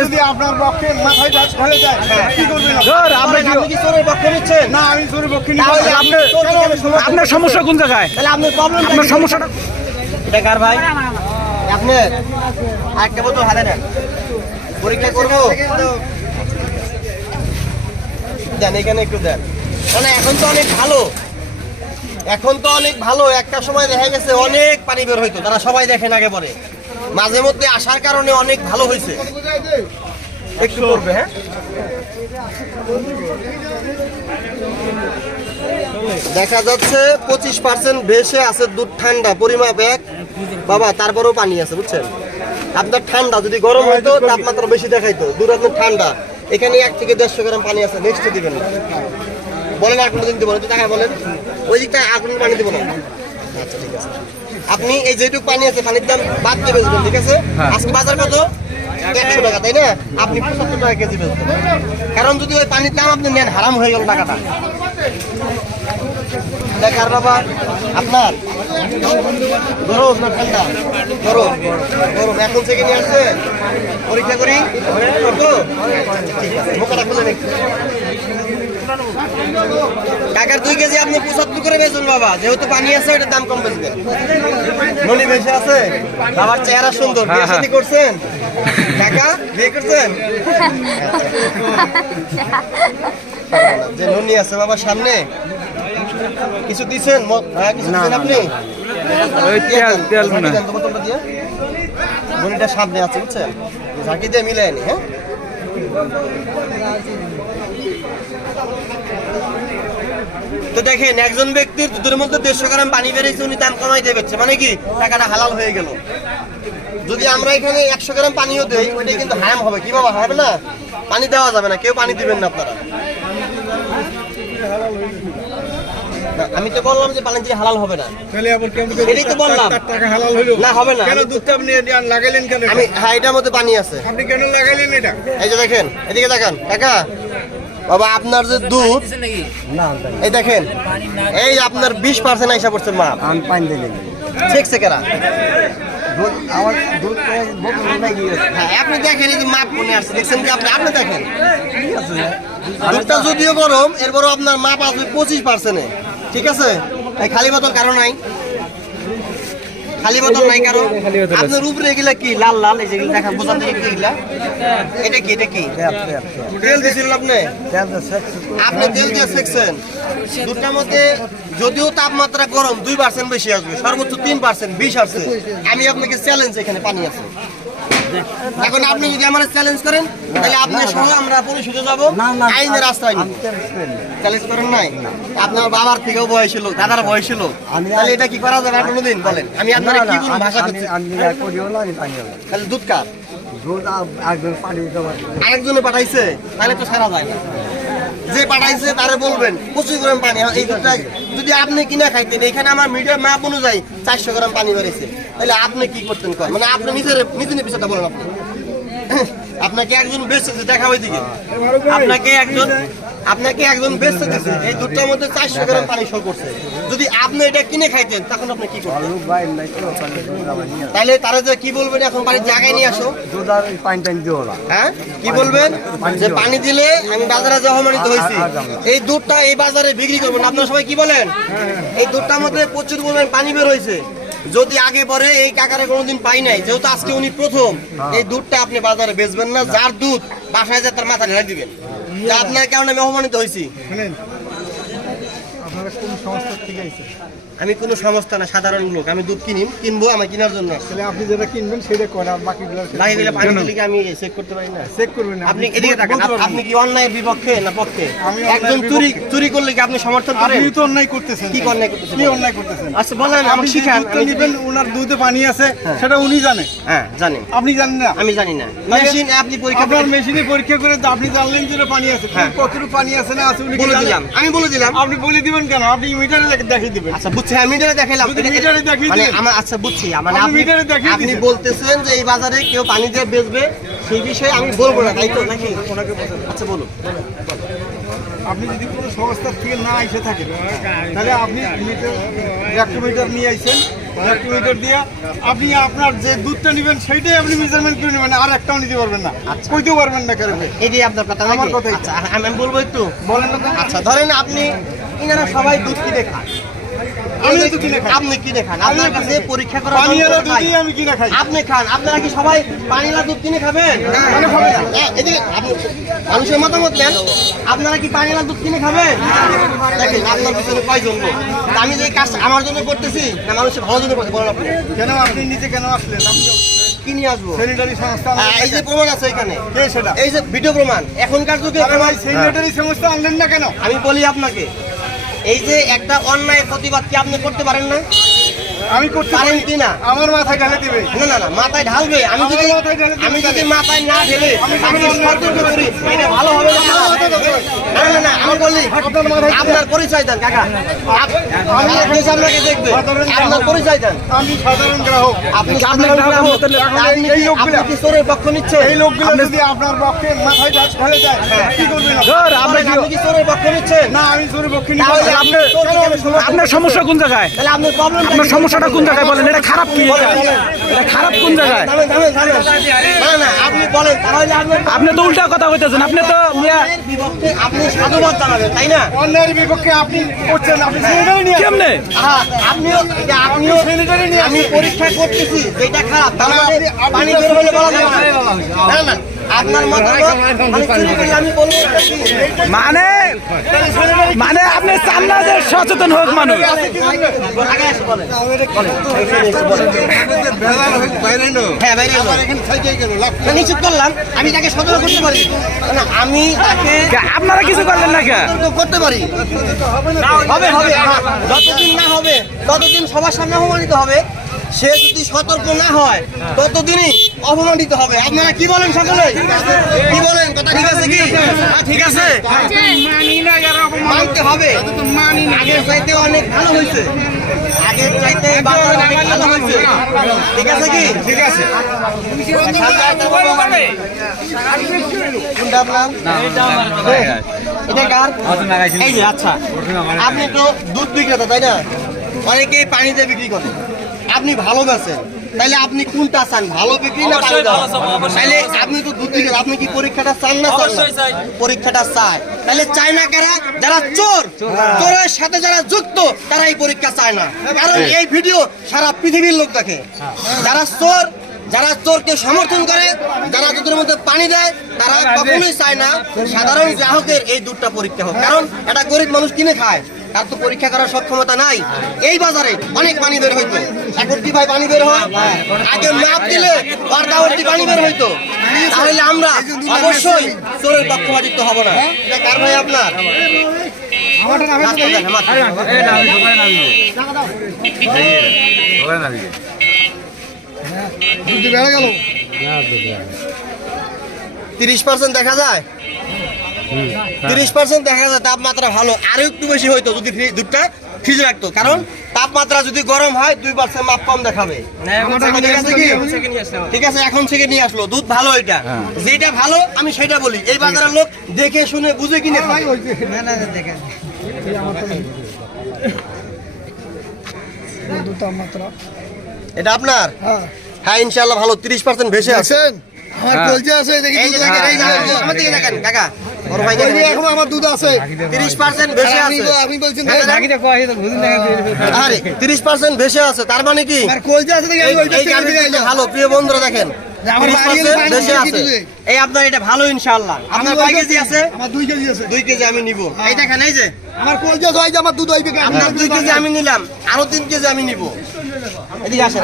যদি আপনার পক্ষে মাথায় টাচ হয়ে যায় কি করবেন আপনি কি চোরের পক্ষে নিচ্ছেন? না আমি চোরের পক্ষে তাহলে আপনার সমস্যা কোন জায়গায়? তাহলে আপনার প্রবলেম, আপনার সমস্যাটা এটা কার ভাই? আপনার আরেকটা বোতল হাতে নেন, পরীক্ষা করবো। দেন এখানে একটু দেন, মানে এখন তো অনেক ভালো, এখন তো অনেক ভালো। একটা সময় দেখা গেছে অনেক পানি বের হইতো, তারা সবাই দেখেন আগে পরে, মাঝে মধ্যে আসার কারণে অনেক ভালো হয়েছে। একটু করবে, হ্যাঁ দেখা যাচ্ছে 25% ভেসে আছে দুধ, ঠান্ডা পরিমাপ এক বাবা, তারপরেও পানি আছে বুঝছেন। আপনার ঠান্ডা, যদি গরম হইতো তাপমাত্রা বেশি দেখাইতো, দুধ আপনার ঠান্ডা। এখানে 1 থেকে 150 গ্রাম পানি আছে, নেক্সটে দিবেন না বলেন, আর কোনো দিন দিব না তো টাকা বলেন, ওই দিকটা আগুন পানি দিব না। আচ্ছা ঠিক আছে, আপনি এই যেটুকু পানি আছে পানির দাম বাদ দিয়ে বেচবেন, ঠিক আছে? আজকে বাজার কত? 100 টাকা, তাই না? আপনি 75 টাকা কেজি বেচবেন, কারণ যদি ওই পানির দাম আপনি নেন হারাম হয়ে গেল টাকাটা। দেখার বাবা আপনার গরম না ঠান্ডা? গরম, গরম এখন থেকে নিয়ে আসছে, পরীক্ষা করি ঠিক আছে। মোকাটা খুলে দেখছি টাকার 2 কেজি আপনি 75 করে বেচুন বাবা, যেহেতু পানি আছে এটার দাম কম বেচবেন। নলি বেশি আছে, বাবার চেহারা সুন্দর, বিয়ে শাদী করছেন? টাকা বিয়ে করছেন? যে ননি আছে বাবার সামনে কিছু দিচ্ছেন? হ্যাঁ কিছু দিচ্ছেন আপনি? ননিটা সামনে আছে বুঝছেন, ঝাঁকি দিয়ে মিলায়নি। হ্যাঁ তো দেখেন, একজন ব্যক্তির দুধের মধ্যে 150 গ্রাম পানি বেরিয়েছে, উনি দাম কমাই দিয়ে বেচছে, মানে কি টাকাটা হালাল হয়ে গেল। যদি আমরা এখানে 100 গ্রাম পানিও দেই, ওইটাই কিন্তু হারাম হবে। কি বাবা, হবে না? পানি দেওয়া যাবে না, কেউ পানি দিবেন না আপনারা। আমি তো বললাম যে পানি দিয়ে হালাল হবে না, তাহলে আবার কেমন এটাই তো বললাম। টাকা হালাল হলো না, হবে না। কেন দুধটা আপনি লাগাইলেন কেন? আমি হ্যাঁ, এটার মধ্যে পানি আছে, আপনি কেন লাগাইলেন এটা? এই যে দেখেন, এদিকে দেখেন কাকা বাবা, আপনার যে দুধ, এই দেখেন, এই আপনার 20% আইসা পড়ছে মাপ, ঠিকছে কেরা? হ্যাঁ আপনি দেখেন, এই যে মাপ কোনে আসছে, দেখছেন কি আপনি? আপনি দেখেন দুধটা যদিও গরম, এরপরও আপনার মাপ আসবে 25%-এ, ঠিক আছে? এই খালি বোতল কারো নাই, খালি বোতল নাই কারো। আপনার উপরে এগুলা কি লাল লাল, এই যেগুলো দেখা বোঝান থেকে এগুলা, এটা কি? এটা কি তেল দিয়েছিলেন আপনি? আপনি তেল দিয়ে সেকছেন। দুধটার মধ্যে যদিও তাপমাত্রা গরম 2% বেশি আসবে, সর্বোচ্চ 3% 20 আসছে। আমি আপনাকে চ্যালেঞ্জ, এখানে পানি আছে। এখন আপনি যদি আমার চ্যালেঞ্জ করেন, তাহলে আপনি সহ আমরা পরিশোধে যাব, আইনের রাস্তায় চ্যালেঞ্জ করেন নাই। আপনার বাবার থেকেও বয়স ছিল, দাদার বয়স ছিল, তাহলে এটা কি করা যাবে? কোনোদিন বলেন, আমি আপনারা কি বলবো? ভাষা করছি, তাহলে দুধ কার? আরেকজনে পাঠাইছে, তাহলে তো সারা যায় না। যে পাঠাইছে তারে বলবেন 25 গ্রাম পানি। এই দুধটা যদি আপনি কিনা খাইতেন, এখানে আমার মিডিয়াম মাপ অনুযায়ী 400 গ্রাম পানি বেরিয়েছে, তাহলে আপনি কি করতেন? মানে আপনি নিজের বিষয়টা বলেন। আপনি আপনাকে একজন বেচতেছে, দেখা ওই দিকে, আপনাকে একজন বেচতেছে, এই দুধটার মধ্যে 400 গ্রাম পানি শো করছে। যদি আপনি এটা কিনে খাইতেন, তখন আপনি কি করতেন? তাহলে তারা যে কি বলবেন, এখন পানির জায়গায় নিয়ে আসো, হ্যাঁ কি বলবেন? যে পানি দিলে আমি বাজারে যে অপমানিত হয়েছি, এই দুধটা এই বাজারে বিক্রি করবেন। আপনারা সবাই কি বলেন? এই দুধটার মধ্যে প্রচুর পরিমাণ পানি বের হয়েছে, যদি আগে পরে এই কাকারে কোনোদিন পাই নাই, যেহেতু আজকে উনি প্রথম, এই দুধটা আপনি বাজারে বেচবেন না। যার দুধ বাসায় যায় তার মাথা ঢেলে দিবেন, যে আপনার কারণে আমি অপমানিত হয়েছি। আমি কোনো সংস্থা না, সাধারণ লোক। আমি দুধ কিনবো, আমি কেনার জন্য। আপনি যেটা কিনবেন সেটা করেন, আর বাকিগুলো পানি দিলে কি আমি চেক করতে পারি না? চেক করবেন না। আপনি এদিকে তাকান, আপনি কি অন্যায়ের বিপক্ষে না পক্ষে? একজন চুরি করলে কি আপনি সমর্থন করেন? আপনি তো অন্যায় করতেছেন। কি অন্যায় করতেছেন? কি অন্যায় করতেছেন? আচ্ছা বলেন, আমাকে শিখান। আপনি নেবেন, ওনার দুধে পানি আছে, সেটা উনি জানে। হ্যাঁ জানেন, আপনি জানেন না? আমি জানি না। মেশিন আপনি পরীক্ষা, আপনার মেশিনে পরীক্ষা করে আপনি জানলেন যে পানি আছে, কতটুকু পানি আছে না আছে উনি বলে দিলাম। আমি বলে দিলাম, আপনি বলে দিবেন কেন? আপনি মিটারে দেখিয়ে দিবেন। আচ্ছা বুঝছি, আমি মিটারে দেখাইলাম। মানে আমার, আচ্ছা বুঝছি, মানে আপনি বলতেছেন যে এই বাজারে কেউ পানি দিয়ে বেচবে, সেই বিষয়ে আমি বলবো না, তাই তো নাকি? আচ্ছা বলুন। আপনি যদি কোনো সংস্থার থেকে না এসে থাকেন তাহলে আপনি ল্যাক্টোমিটার নিয়ে আইছেন, ল্যাক্টোমিটার দিয়ে আপনি আপনার যে দুধটা নেবেন সেইটাই আপনি মেজারমেন্ট করে নেবেন, আর একটাও নিতে পারবেন না, কইতেও পারবেন না কারণ এটাই আপনার কথা, আমার কথাই। আচ্ছা আমি বলবো একটু বলেন না তো। আচ্ছা ধরেন আপনি ইনারা সবাই দুধ কিনে খান, আমি তো কিনে খাই। আপনি কিনে খান, আপনার কাছে পরীক্ষা করা পানিওয়ালা দুধই আমি কিনে খাই। আপনি খান, আপনারা কি সবাই পানিওয়ালা দুধ কিনে খাবেন? এদিকে মানুষের মতামত নেন, আপনারা কি পানিওয়ালা দুধ কিনে খাবেন? দেখেন আপনার পিছনে কয়জন লোক, তা আমি যে কাজ আমার জন্য করতেছি না মানুষের ভালো জন্য করতে বলেন আপনি কেন আপনি নিচে কেন আসলেন? আপনি কি নিয়ে আসবো? স্যানিটারি সংস্থা এই যে প্রমাণ আছে এখানে, কে সেটা? এই যে ভিডিও প্রমাণ, এখনকার যুগে আরে ভাই স্যানিটারি সংস্থা আনলেন না কেন? আমি বলি আপনাকে, এই যে একটা অন্যায়ের প্রতিবাদ কি আপনি করতে পারেন না? আমি করতে পারেন পারি কি না? আমার মাথায় ঢালে দিবে। না মাথায় ঢালবে, আমি আমার যদি মাথায় ঢেলে দিবে আমি যদি কেন? মাথায় না ঢেলে আমি আমি কেন সতর্ক করি, এটা ভালো হবে না? আমার মাথায় ঢালবে। না আমি বলি আপনার মাথায় আপনার পরিচয় দেন কাকা, আমি আপনি আপনাকে দেখবে, সাধারণ আপনার গ্রাহক। পরিচয় দেন। আমি সাধারণ গ্রাহক। আপনি সাধারণ গ্রাহক, এখন আপনি এই লোকগুলা আপনি কি চোরের পক্ষ নিচ্ছেন? এই লোকগুলো যদি আপনার পক্ষে মাথায় ঢালে যায় কি করবেন? আপনি কি চোরের পক্ষ নিচ্ছেন? না আমি তোর পক্ষে তাহলে আপনি চোর কি করে সমর্থন আপনার সমস্যা কোন জায়গায়? তাহলে আপনার প্রবলেম আপনার সমস্যাটা কোন জায়গায় বলেন? এটা খারাপ কি? এটা খারাপ কোন জায়গায়? না আপনি বলেন, তাহলে আপনি তো উল্টা কথা কইতেছেন। আপনি তো মিয়া বিপক্ষে আপনি সাধুবাদ জানাবেন, তাই না? অন্যায়ের বিপক্ষে আপনি করছেন, আপনি স্যানিটারি নিয়ে আসেন। কেমনে? আপনিও sanitary নিয়ে আমি পরীক্ষা করতেছি যেটা খারাপ, তার না, মানে আপনি- পানি বের হলে বলা যাবে না। না আপনার মতামত আমি চুরি করি, আমি বলবো এটা কি? মানে আপনি চান না যে সচেতন হোক মানুষ? আগে এসে বলেন। হ্যাঁ, বাইরে এলো। না, নিশ্চিত করলাম আমি তাকে সতর্ক করতে পারি না, আমি তাকে আপনারা কিছু করলেন না কে? সতর্ক করতে পারি। হবে হ্যাঁ। যতদিন না হবে ততদিন সবার সামনে অপমানিত হবে, সে যদি সতর্ক না হয় ততদিনই অপমানিত হবে। আপনারা কি বলেন সকলে? কি বলেন? কথা ঠিক আছে কি? হ্যাঁ, ঠিক আছে, মানতে হবে। আগের চাইতে অনেক ভালো হয়েছে, আগের চাইতে বাজার অনেক ভালো হয়েছে, ঠিক আছে কি? ঠিক আছে। কোনটা আপনার? এটা কার? এই যে, আচ্ছা আপনি তো দুধ বিক্রেতা তাই না? অনেকেই পানি দিয়ে বিক্রি করে, আপনি ভালো বেচেন, তাইলে আপনি কোনটা চান, ভালো বিক্রি না পানি দেওয়া? তাইলে আপনি তো দুধ বিক্রেতা, আপনি কি পরীক্ষাটা চান না চান না? পরীক্ষাটা চায়, তাহলে চায় না কারা? যারা চোর, চোরের সাথে যারা যুক্ত তারা এই পরীক্ষা চায় না, কারণ এই ভিডিও সারা পৃথিবীর লোক দেখে। যারা চোরকে সমর্থন করে, যারা দুধের মধ্যে পানি দেয়, তারা কখনোই চায় না সাধারণ গ্রাহকের এই দুধটা পরীক্ষা হোক, কারণ একটা গরিব মানুষ কিনে খায়, তার তো পরীক্ষা করার সক্ষমতা নাই। এই বাজারে অনেক পানি বের হইতো, এখন কি ভাই পানি বের হয়? আগে মাপ দিলে পর্দাবর্তী পানি বের হইতো, তাহলে আমরা অবশ্যই চোরের পক্ষপাতিত্ব হব না। এটা কার ভাই আপনার? রাস্তা দেন, আমার। 30% দেখা যায়, 30% দেখা যায় তাপমাত্রা ভালো, আরো একটু বেশি হইতো যদি দুধটা ফ্রিজে রাখতো, কারণ তাপমাত্রা যদি গরম হয় 2% মাপ কম দেখাবে। ঠিক আছে, এখন থেকে নিয়ে আসলো দুধ ভালো, এটা যেটা ভালো আমি সেটা বলি, এই বাজারের লোক দেখে শুনে বুঝে কিনে খায়। এটা আপনার? হ্যাঁ ইনশাআল্লাহ ভালো, 30% ভেসে আছে। আমার কলজে আছে, দেখি এই যে দেখেন, এই যে আমার দিকে দেখেন কাকা, বড় ভাই দেখেন, এখন আমার দুধ আছে 30% ভেসে আছে। আপনি বলছেন আরে 30% ভেসে আছে, তার মানে কি আমার কলজে আছে, দেখি এই গাড়ির দুধটা ভালো। প্রিয় বন্ধুরা দেখেন, 30% ভেসে আছে। এই আপনার এটা ভালো ইনশাআল্লাহ। আপনার কয় কেজি আছে? আমার 2 কেজি আছে। 2 কেজি আমি নিব। এই দেখেন, এই যে আমার কলজে হয় যে আমার দুধ হইবে। আপনার 2 কেজি আমি নিলাম, আরো 3 কেজি আমি নিব। এদিকে আসেন।